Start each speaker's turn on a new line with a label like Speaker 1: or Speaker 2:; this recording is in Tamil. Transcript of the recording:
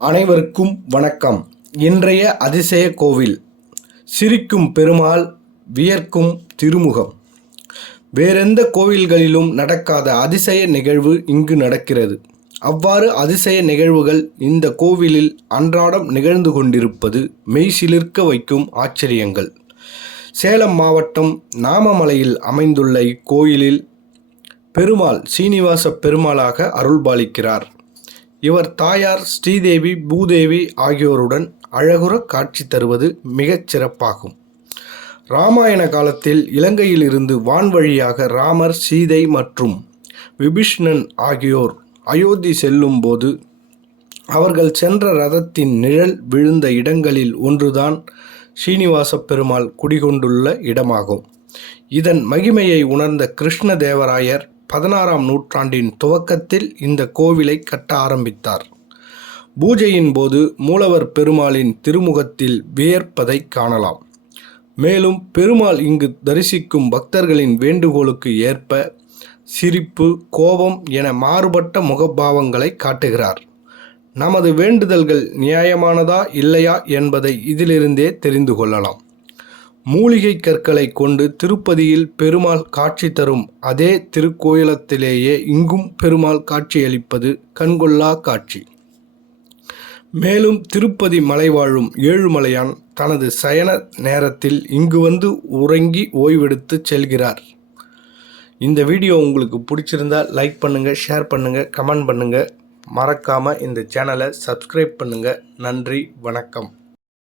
Speaker 1: அனைவருக்கும் வணக்கம். இன்றைய அதிசய கோவில் சிரிக்கும் பெருமாள் வியர்க்கும் திருமுகம். வேறெந்த கோவில்களிலும் நடக்காத அதிசய நிகழ்வு இங்கு நடக்கிறது. அவ்வாறு அதிசய நிகழ்வுகள் இந்த கோவிலில் அன்றாடம் நிகழ்ந்து கொண்டிருப்பது மெய்சிலிர்க்க வைக்கும் ஆச்சரியங்கள். சேலம் மாவட்டம் நாமமலையில் அமைந்துள்ள இக்கோயிலில் பெருமாள் சீனிவாச பெருமாளாக அருள்பாலிக்கிறார். இவர் தாயார் ஸ்ரீதேவி பூதேவி ஆகியோருடன் அழகுற காட்சி தருவது மிகச் சிறப்பாகும். ராமாயண காலத்தில் இலங்கையிலிருந்து வான்வழியாக ராமர் சீதை மற்றும் விபீஷ்ணன் ஆகியோர் அயோத்தி செல்லும்போது அவர்கள் சென்ற ரதத்தின் நிழல் விழுந்த இடங்களில் ஒன்றுதான் ஸ்ரீனிவாச பெருமாள் குடிகொண்டுள்ள இடமாகும். இதன் மகிமையை உணர்ந்த கிருஷ்ணதேவராயர் பதினாறாம் நூற்றாண்டின் துவக்கத்தில் இந்த கோவிலை கட்ட ஆரம்பித்தார். பூஜையின் போது மூலவர் பெருமாளின் திருமுகத்தில் வியர்ப்பதை காணலாம். மேலும் பெருமாள் இங்கு தரிசிக்கும் பக்தர்களின் வேண்டுகோளுக்கு ஏற்ப சிரிப்பு கோபம் என மாறுபட்ட முகபாவங்களை காட்டுகிறார். நமது வேண்டுதல்கள் நியாயமானதா இல்லையா என்பதை இதிலிருந்தே தெரிந்து கொள்ளலாம். மூலிகை கற்களை கொண்டு திருப்பதியில் பெருமாள் காட்சி தரும். அதே திருக்கோயிலத்திலேயே இங்கும் பெருமாள் காட்சியளிப்பது கண்கொள்ளா காட்சி. மேலும் திருப்பதி மலை வாழும் ஏழுமலையான் தனது சயன நேரத்தில் இங்கு வந்து உறங்கி ஓய்வெடுத்து செல்கிறார். இந்த வீடியோ உங்களுக்கு பிடிச்சிருந்தா லைக் பண்ணுங்கள் ஷேர் பண்ணுங்கள் கமெண்ட் பண்ணுங்கள் மறக்காமல் இந்த சேனலை சப்ஸ்கிரைப் பண்ணுங்கள் நன்றி வணக்கம்.